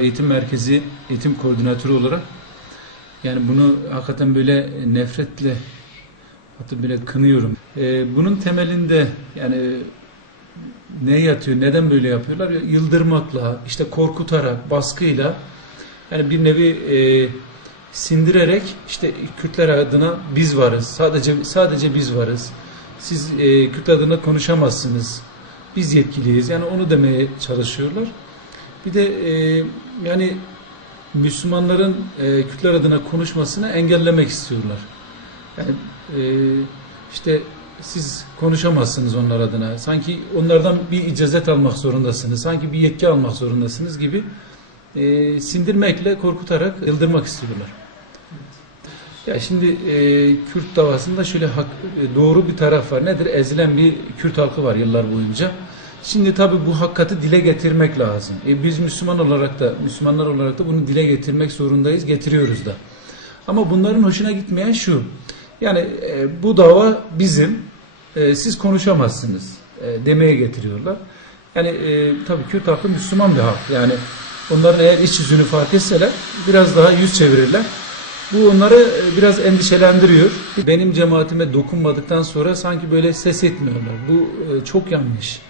Eğitim merkezi, eğitim koordinatörü olarak yani bunu hakikaten böyle nefretle hatta bile kınıyorum. Bunun temelinde yani ne yatıyor, neden böyle yapıyorlar? Yıldırmakla, işte korkutarak, baskıyla yani bir nevi sindirerek işte Kürtler adına biz varız, sadece biz varız. Siz Kürt adına konuşamazsınız. Biz yetkiliyiz. Yani onu demeye çalışıyorlar. Bir de yani Müslümanların Kürtler adına konuşmasını engellemek istiyorlar. Yani işte siz konuşamazsınız onlar adına. Sanki onlardan bir icazet almak zorundasınız. Sanki bir yetki almak zorundasınız gibi sindirmekle, korkutarak yıldırmak istiyorlar. Ya şimdi Kürt davasında şöyle doğru bir taraf var. Nedir? Ezilen bir Kürt halkı var yıllar boyunca. Şimdi tabii bu hakikati dile getirmek lazım. Biz Müslümanlar olarak da bunu dile getirmek zorundayız, getiriyoruz da. Ama bunların hoşuna gitmeyen şu. Yani bu dava bizim, siz konuşamazsınız demeye getiriyorlar. Yani tabii Kürt halkı Müslüman bir halk. Yani onların eğer iç yüzünü fark etseler biraz daha yüz çevirirler. Bu onları biraz endişelendiriyor. Benim cemaatime dokunmadıktan sonra sanki böyle ses etmiyorlar. Bu çok yanlış.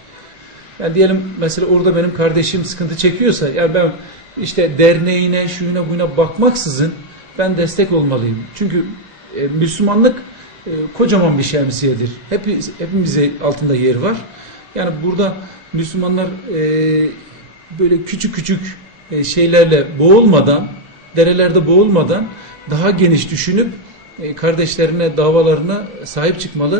Yani diyelim mesela orada benim kardeşim sıkıntı çekiyorsa yani ben işte derneğine, şuyuna buyuna bakmaksızın ben destek olmalıyım. Çünkü Müslümanlık kocaman bir şemsiyedir. Hepimize altında yer var. Yani burada Müslümanlar böyle küçük küçük şeylerle boğulmadan, derelerde boğulmadan daha geniş düşünüp kardeşlerine, davalarına sahip çıkmalı.